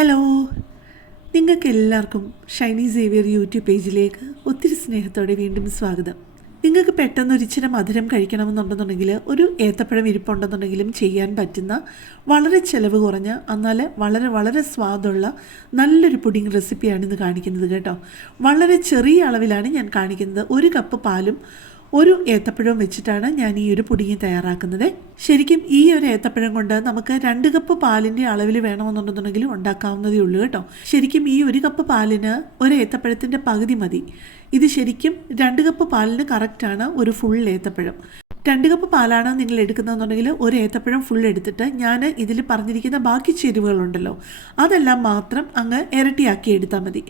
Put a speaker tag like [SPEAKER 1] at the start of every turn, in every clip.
[SPEAKER 1] Hello. നിങ്ങൾക്ക് എല്ലാവർക്കും Shiny Xavier YouTube പേജിലേക്ക് ഒത്തിരി സ്നേഹത്തോടെ വീണ്ടും സ്വാഗതം. നിങ്ങൾക്ക് പെട്ടെന്ന് ഒരിച്ചിരി മധുരം കഴിക്കണമെന്നുണ്ടെന്നുണ്ടെങ്കിൽ ഒരു ഏത്തപ്പഴം ഇരിപ്പുണ്ടെന്നുണ്ടെങ്കിലും ചെയ്യാൻ പറ്റുന്ന വളരെ ചിലവ് കുറഞ്ഞ എന്നാൽ വളരെ വളരെ സ്വാദുള്ള നല്ലൊരു പുഡിംഗ് റെസിപ്പിയാണ് ഇന്ന് കാണിക്കുന്നത് കേട്ടോ. വളരെ ചെറിയ അളവിലാണ് ഞാൻ കാണിക്കുന്നത്. ഒരു കപ്പ് പാലും ഒരു ഏത്തപ്പഴം വെച്ചിട്ടാണ് ഞാൻ ഈ ഒരു പുഡിങ് തയ്യാറാക്കുന്നത്. ശരിക്കും ഈ ഒരു ഏത്തപ്പഴം കൊണ്ട് നമുക്ക് രണ്ട് കപ്പ് പാലിന്റെ അളവിൽ വേണമെന്നുണ്ടെന്നുണ്ടെങ്കിൽ ഉണ്ടാക്കാവുന്നതേ ഉള്ളൂ കേട്ടോ. ശരിക്കും ഈ ഒരു കപ്പ് പാലിന് ഒരു ഏത്തപ്പഴത്തിന്റെ പകുതി മതി. ഇത് ശരിക്കും രണ്ട് കപ്പ് പാലിന് കറക്റ്റാണ് ഒരു ഫുൾ ഏത്തപ്പഴം. രണ്ട് കപ്പ് പാലാണ് നിങ്ങൾ എടുക്കുന്നതെന്നുണ്ടെങ്കിൽ ഒരു ഏത്തപ്പഴം ഫുൾ എടുത്തിട്ട് ഞാൻ ഇതിൽ പറഞ്ഞിരിക്കുന്ന ബാക്കി ചേരുവകളുണ്ടല്ലോ അതെല്ലാം മാത്രം അങ്ങ് ഇരട്ടിയാക്കി എടുത്താൽ മതി.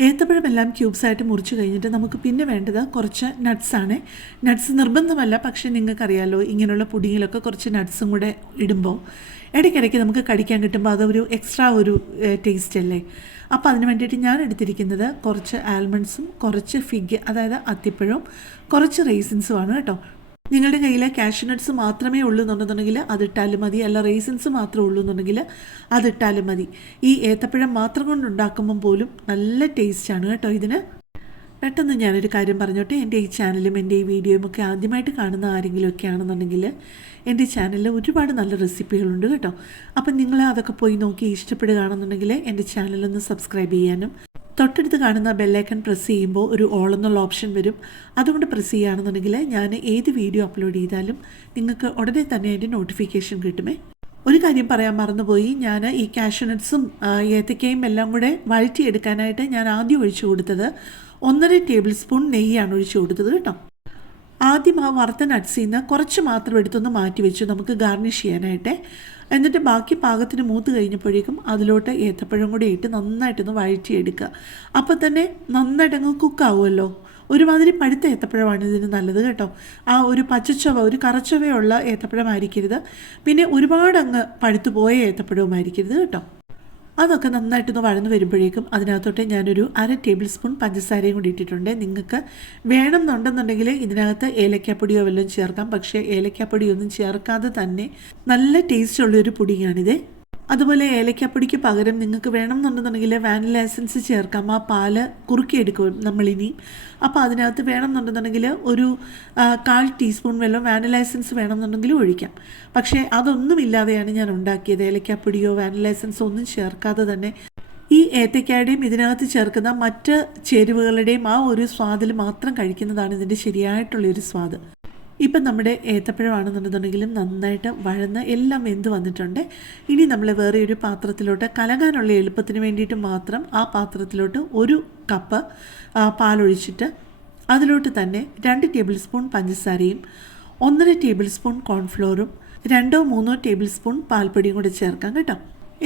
[SPEAKER 1] ഏത്തപ്പഴമെല്ലാം ക്യൂബ്സായിട്ട് മുറിച്ച് കഴിഞ്ഞിട്ട് നമുക്ക് പിന്നെ വേണ്ടത് കുറച്ച് നട്ട്സാണ്. നട്ട്സ് നിർബന്ധമല്ല പക്ഷേ നിങ്ങൾക്കറിയാലോ ഇങ്ങനെയുള്ള പുഡിങ്ങിലൊക്കെ കുറച്ച് നട്ട്സും കൂടെ ഇടുമ്പോൾ ഇടയ്ക്കിടയ്ക്ക് നമുക്ക് കടിക്കാൻ കിട്ടുമ്പോൾ അതൊരു എക്സ്ട്രാ ഒരു ടേസ്റ്റ് അല്ലേ? അപ്പോൾ അതിന് വേണ്ടിയിട്ട് ഞാൻ എടുത്തിരിക്കുന്നത് കുറച്ച് ആൽമണ്ട്സും കുറച്ച് ഫിഗ് അതായത് അത്തിപ്പഴവും കുറച്ച് റേസിൻസുമാണ് കേട്ടോ. നിങ്ങളുടെ കയ്യിൽ കാഷ്യൂനട്ട്സ് മാത്രമേ ഉള്ളൂ എന്നുണ്ടെന്നുണ്ടെങ്കിൽ അതിട്ടാലും മതി. അല്ല റേസിൻസ് മാത്രമേ ഉള്ളൂ എന്നുണ്ടെങ്കിൽ അതിട്ടാലും മതി. ഈ ഏത്തപ്പഴം മാത്രം കൊണ്ടുണ്ടാക്കുമ്പോൾ പോലും നല്ല ടേസ്റ്റാണ് കേട്ടോ ഇതിന്. പെട്ടെന്ന് ഞാനൊരു കാര്യം പറഞ്ഞോട്ടെ. എന്റെ ഈ ചാനലും എന്റെ ഈ വീഡിയോയും ഒക്കെ ആദ്യമായിട്ട് കാണുന്ന ആരെങ്കിലുമൊക്കെ ആണെന്നുണ്ടെങ്കിൽ എന്റെ ചാനലിൽ ഒരുപാട് നല്ല റെസിപ്പികളുണ്ട് കേട്ടോ. അപ്പം നിങ്ങൾ അതൊക്കെ പോയി നോക്കി ഇഷ്ടപ്പെടുകയാണെന്നുണ്ടെങ്കിൽ എന്റെ ചാനലൊന്ന് സബ്സ്ക്രൈബ് ചെയ്യാനും തൊട്ടടുത്ത് കാണുന്ന ബെല്ലൈക്കൺ പ്രസ് ചെയ്യുമ്പോൾ ഒരു ഓൾ എന്നുള്ള ഓപ്ഷൻ വരും. അതുകൊണ്ട് പ്രസ് ചെയ്യുകയാണെന്നുണ്ടെങ്കിൽ ഞാൻ ഏത് വീഡിയോ അപ്ലോഡ് ചെയ്താലും നിങ്ങൾക്ക് ഉടനെ തന്നെ അതിന്റെ നോട്ടിഫിക്കേഷൻ കിട്ടുമേ. ഒരു കാര്യം പറയാൻ മറന്നുപോയി. ഞാൻ ഈ കാഷ്യൂനട്ട്സും ഏത്തക്കയും എല്ലാം കൂടെ വഴറ്റിയെടുക്കാനായിട്ട് ഞാൻ ആദ്യം ഒഴിച്ചു കൊടുത്തത് ഒന്നര ടേബിൾ സ്പൂൺ നെയ്യാണ് ഒഴിച്ചു കൊടുത്തത് കേട്ടോ. ആദ്യം ആ വറുത്ത നട്ട്സിൽ നിന്ന് കുറച്ച് മാത്രം എടുത്തൊന്ന് മാറ്റി വെച്ചു. നമുക്ക് ഗാർണിഷ് ചെയ്യാനായിട്ട്. എന്നിട്ട് ബാക്കി പാകത്തിന് മൂത്ത് കഴിഞ്ഞപ്പോഴേക്കും അതിലോട്ട് ഏത്തപ്പഴം കൂടി ഇട്ട് നന്നായിട്ടൊന്ന് വഴറ്റിയെടുക്കുക. അപ്പോൾ തന്നെ നന്നായിട്ടങ്ങ് കുക്കാവുമല്ലോ ഒരുമാതിരി പഴുത്ത ഏത്തപ്പഴമാണ് ഇതിന് നല്ലത് കേട്ടോ. ആ ഒരു പച്ചച്ചവ ഒരു കറച്ചവയുള്ള ഏത്തപ്പഴമായിരിക്കരുത്. പിന്നെ ഒരുപാട് അങ്ങ് പഴുത്തു പോയ ഏത്തപ്പഴവുമായിരിക്കരുത് കേട്ടോ. അതൊക്കെ നന്നായിട്ടൊന്ന് വഴന്ന് വരുമ്പോഴേക്കും അതിനകത്തോട്ട് ഞാനൊരു അര ടേബിൾ സ്പൂൺ പഞ്ചസാരയും കൂടി ഇട്ടിട്ടുണ്ട്. നിങ്ങൾക്ക് വേണമെന്നുണ്ടെന്നുണ്ടെങ്കിൽ ഇതിനകത്ത് ഏലക്കാപ്പൊടിയോ വല്ലതും ചേർക്കാം. പക്ഷേ ഏലക്കാപ്പൊടിയൊന്നും ചേർക്കാതെ തന്നെ നല്ല ടേസ്റ്റ് ടേസ്റ്റുള്ളൊരു പുഡിങ്ങാണിത്. അതുപോലെ ഏലക്കാപ്പൊടിക്ക് പകരം നിങ്ങൾക്ക് വേണമെന്നുണ്ടെന്നുണ്ടെങ്കിൽ വാനില എസൻസ് ചേർക്കാം. ആ പാൽ കുറുക്കിയെടുക്കും നമ്മളിനി. അപ്പോൾ അതിനകത്ത് വേണമെന്നുണ്ടെന്നുണ്ടെങ്കിൽ ഒരു കാൽ ടീസ്പൂൺ വെള്ളം വാനില എസൻസ് വേണമെന്നുണ്ടെങ്കിൽ ഒഴിക്കാം. പക്ഷേ അതൊന്നുമില്ലാതെയാണ് ഞാൻ ഉണ്ടാക്കിയത്. ഏലക്കാപ്പൊടിയോ വാനില എസൻസോ ഒന്നും ചേർക്കാതെ തന്നെ ഈ ഏത്തക്കായുടെയും ഇതിനകത്ത് ചേർക്കുന്ന മറ്റ് ചേരുവകളുടെയും ആ ഒരു സ്വാദിൽ മാത്രം കഴിക്കുന്നതാണ് ഇതിന്റെ ശരിയായിട്ടുള്ളൊരു സ്വാദ്. ഇപ്പം നമ്മുടെ ഏത്തപ്പഴമാണെന്നുണ്ടെന്നുണ്ടെങ്കിലും നന്നായിട്ട് വഴന്ന് എല്ലാം വെന്ത് വന്നിട്ടുണ്ട്. ഇനി നമ്മൾ വേറെ ഒരു പാത്രത്തിലോട്ട് കലകാനുള്ള എളുപ്പത്തിന് വേണ്ടിയിട്ട് മാത്രം ആ പാത്രത്തിലോട്ട് ഒരു കപ്പ് പാലൊഴിച്ചിട്ട് അതിലോട്ട് തന്നെ രണ്ട് ടേബിൾ സ്പൂൺ പഞ്ചസാരയും ഒന്നര ടേബിൾ സ്പൂൺ കോൺഫ്ലോറും രണ്ടോ മൂന്നോ ടേബിൾ സ്പൂൺ പാൽപ്പൊടിയും കൂടെ ചേർക്കാം കേട്ടോ.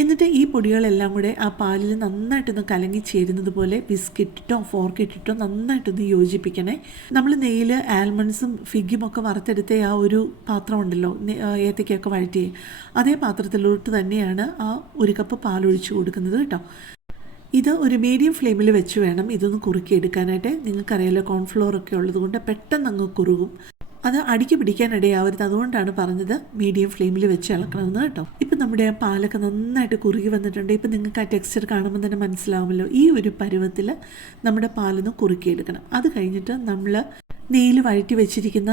[SPEAKER 1] എന്നിട്ട് ഈ പൊടികളെല്ലാം കൂടെ ആ പാലിൽ നന്നായിട്ടൊന്ന് കലങ്ങി ചേരുന്നത് പോലെ ബിസ്ക്കറ്റിട്ടോ ഫോർക്ക് ഇട്ടിട്ടോ നന്നായിട്ടൊന്ന് യോജിപ്പിക്കണേ. നമ്മൾ നെയ്യിൽ ആൽമണ്ട്സും ഫിഗ്ഗും ഒക്കെ വറുത്തെടുത്ത ആ ഒരു പാത്രം ഉണ്ടല്ലോ ഏത്തയ്ക്കൊക്കെ വഴറ്റി. അതേ പാത്രത്തിലോട്ട് തന്നെയാണ് ആ ഒരു കപ്പ് പാൽ പാലൊഴിച്ച് കൊടുക്കുന്നത് കേട്ടോ. ഇത് ഒരു മീഡിയം ഫ്ലെയിമിൽ വെച്ച് വേണം ഇതൊന്ന് കുറുക്കിയെടുക്കാനായിട്ട്. നിങ്ങൾക്കറിയാലോ കോൺഫ്ലോർ ഒക്കെ ഉള്ളതുകൊണ്ട് പെട്ടെന്ന് അങ്ങ് കുറുകും. അത് അടിക്ക് പിടിക്കാൻ ഇടയാവരുത്. അതുകൊണ്ടാണ് പറഞ്ഞത് മീഡിയം ഫ്ലെയിമിൽ വെച്ച് ഇളക്കണമെന്ന് കേട്ടോ. ഇപ്പം നമ്മുടെ ആ പാലൊക്കെ നന്നായിട്ട് കുറുകി വന്നിട്ടുണ്ട്. ഇപ്പം നിങ്ങൾക്ക് ആ ടെക്സ്ചർ കാണുമ്പോൾ തന്നെ മനസ്സിലാവുമല്ലോ. ഈ ഒരു പരുവത്തിൽ നമ്മുടെ പാലൊന്ന് കുറുക്കിയെടുക്കണം. അത് കഴിഞ്ഞിട്ട് നമ്മൾ നെയ്യിൽ വഴറ്റി വെച്ചിരിക്കുന്ന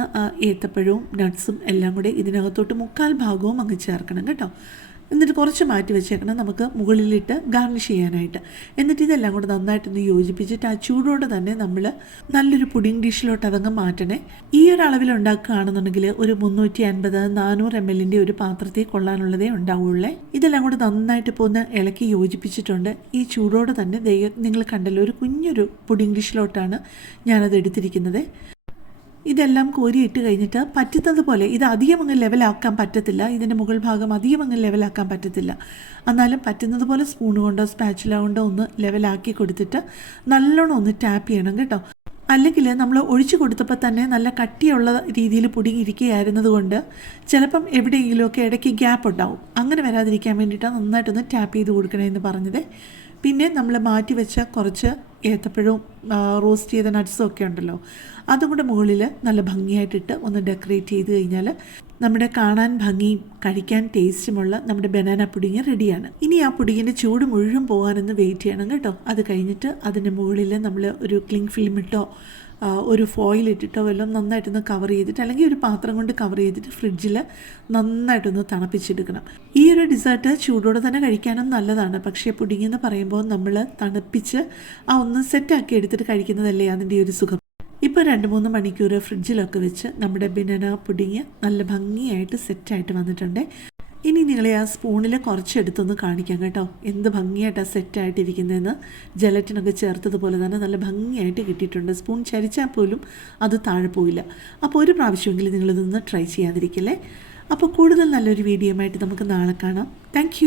[SPEAKER 1] ഏത്തപ്പഴവും നട്ട്സും എല്ലാം കൂടെ ഇതിനകത്തോട്ട് മുക്കാൽ ഭാഗവും അങ്ങ് ചേർക്കണം കേട്ടോ. എന്നിട്ട് കുറച്ച് മാറ്റി വെച്ചേക്കണം നമുക്ക് മുകളിലിട്ട് ഗാർണിഷ് ചെയ്യാനായിട്ട്. എന്നിട്ട് ഇതെല്ലാം കൂടെ നന്നായിട്ടൊന്ന് യോജിപ്പിച്ചിട്ട് ആ ചൂടോടെ തന്നെ നമ്മൾ നല്ലൊരു പുഡിംഗ് ഡിഷിലോട്ട് അതങ്ങ് മാറ്റണേ. ഈ ഒരു അളവിൽ ഉണ്ടാക്കുകയാണെന്നുണ്ടെങ്കിൽ ഒരു മുന്നൂറ്റി അൻപത് നാനൂറ് എം എല്ലിന്റെ ഒരു പാത്രത്തിൽ കൊള്ളാനുള്ളതേ ഉണ്ടാവുള്ളേ. ഇതെല്ലാം കൂടെ നന്നായിട്ട് പോന്ന് ഇളക്കി യോജിപ്പിച്ചിട്ടുണ്ട്. ഈ ചൂടോടെ തന്നെ നിങ്ങൾ കണ്ടല്ലോ ഒരു കുഞ്ഞൊരു പുഡിംഗ് ഡിഷിലോട്ടാണ് ഞാനത് എടുത്തിരിക്കുന്നത്. ഇതെല്ലാം കോരിയിട്ട് കഴിഞ്ഞിട്ട് പറ്റുന്നത് പോലെ ഇത് അധികം അങ്ങ് ലെവലാക്കാൻ പറ്റത്തില്ല. ഇതിന്റെ മുകൾ ഭാഗം അധികം അങ്ങ് ലെവലാക്കാൻ പറ്റത്തില്ല. എന്നാലും പറ്റുന്നത് പോലെ സ്പൂൺ കൊണ്ടോ സ്പാച്ചുല കൊണ്ടോ ഒന്ന് ലെവലാക്കി കൊടുത്തിട്ട് നല്ലോണം ഒന്ന് ടാപ്പ് ചെയ്യണം കേട്ടോ. അല്ലെങ്കിൽ നമ്മൾ ഒഴിച്ചു കൊടുത്തപ്പോൾ തന്നെ നല്ല കട്ടിയുള്ള രീതിയിൽ പൊടിങ്ങിയിരിക്കുകയായിരുന്നത് കൊണ്ട് ചിലപ്പം എവിടെയെങ്കിലുമൊക്കെ ഇടയ്ക്ക് ഗ്യാപ്പ് ഉണ്ടാവും. അങ്ങനെ വരാതിരിക്കാൻ വേണ്ടിയിട്ടാണ് നന്നായിട്ടൊന്ന് ടാപ്പ് ചെയ്ത് കൊടുക്കണമെന്ന് പറഞ്ഞത്. പിന്നെ നമ്മൾ മാറ്റി വെച്ച കുറച്ച് ഏത്തപ്പഴവും റോസ്റ്റ് ചെയ്ത നട്ട്സും ഒക്കെ ഉണ്ടല്ലോ. അതും കൂടെ മുകളിൽ നല്ല ഭംഗിയായിട്ടിട്ട് ഒന്ന് ഡെക്കറേറ്റ് ചെയ്ത് കഴിഞ്ഞാൽ നമ്മുടെ കാണാൻ ഭംഗിയും കഴിക്കാൻ ടേസ്റ്റുമുള്ള നമ്മുടെ ബനാന പുഡിങ് റെഡിയാണ്. ഇനി ആ പുഡിങ്ങിന്റെ ചൂട് മുഴുവൻ പോകാനൊന്ന് വെയിറ്റ് ചെയ്യണം കേട്ടോ. അത് കഴിഞ്ഞിട്ട് അതിന്റെ മുകളിൽ നമ്മൾ ഒരു ക്ലിങ് ഫിലിം ഇട്ടോ ഒരു ഫോയിൽ ഇട്ടിട്ടോ വല്ലതും നന്നായിട്ടൊന്ന് കവർ ചെയ്തിട്ട് അല്ലെങ്കിൽ ഒരു പാത്രം കൊണ്ട് കവർ ചെയ്തിട്ട് ഫ്രിഡ്ജിൽ നന്നായിട്ടൊന്ന് തണുപ്പിച്ചെടുക്കണം. ഈ ഒരു ഡിസേർട്ട് ചൂടോടെ തന്നെ കഴിക്കാനും നല്ലതാണ്. പക്ഷേ പുഡിംഗ് എന്ന് പറയുമ്പോൾ നമ്മൾ തണുപ്പിച്ച് ആ ഒന്ന് സെറ്റാക്കി എടുത്തിട്ട് കഴിക്കുന്നതല്ലേ അതിന്റെ ഒരു സുഖം. ഇപ്പോൾ രണ്ട് മൂന്ന് മണിക്കൂർ ഫ്രിഡ്ജിലൊക്കെ വെച്ച് നമ്മുടെ ബനാന പുഡിങ് നല്ല ഭംഗിയായിട്ട് സെറ്റായിട്ട് വന്നിട്ടുണ്ട്. ഇനി നിങ്ങളെ ആ സ്പൂണിൽ കുറച്ചെടുത്തൊന്ന് കാണിക്കാം കേട്ടോ. എന്ത് ഭംഗിയായിട്ടാണ് സെറ്റായിട്ടിരിക്കുന്നതെന്ന് ജലറ്റിനൊക്കെ ചേർത്തതുപോലെ തന്നെ നല്ല ഭംഗിയായിട്ട് കിട്ടിയിട്ടുണ്ട്. സ്പൂൺ ചരിച്ചാൽ പോലും അത് താഴെ പോയില്ല. അപ്പോൾ ഒരു പ്രാവശ്യമെങ്കിലും നിങ്ങളിതൊന്ന് ട്രൈ ചെയ്യാതിരിക്കല്ലേ? അപ്പോൾ കൂടുതൽ നല്ലൊരു വീഡിയോ ആയിട്ട് നമുക്ക് നാളെ കാണാം. താങ്ക്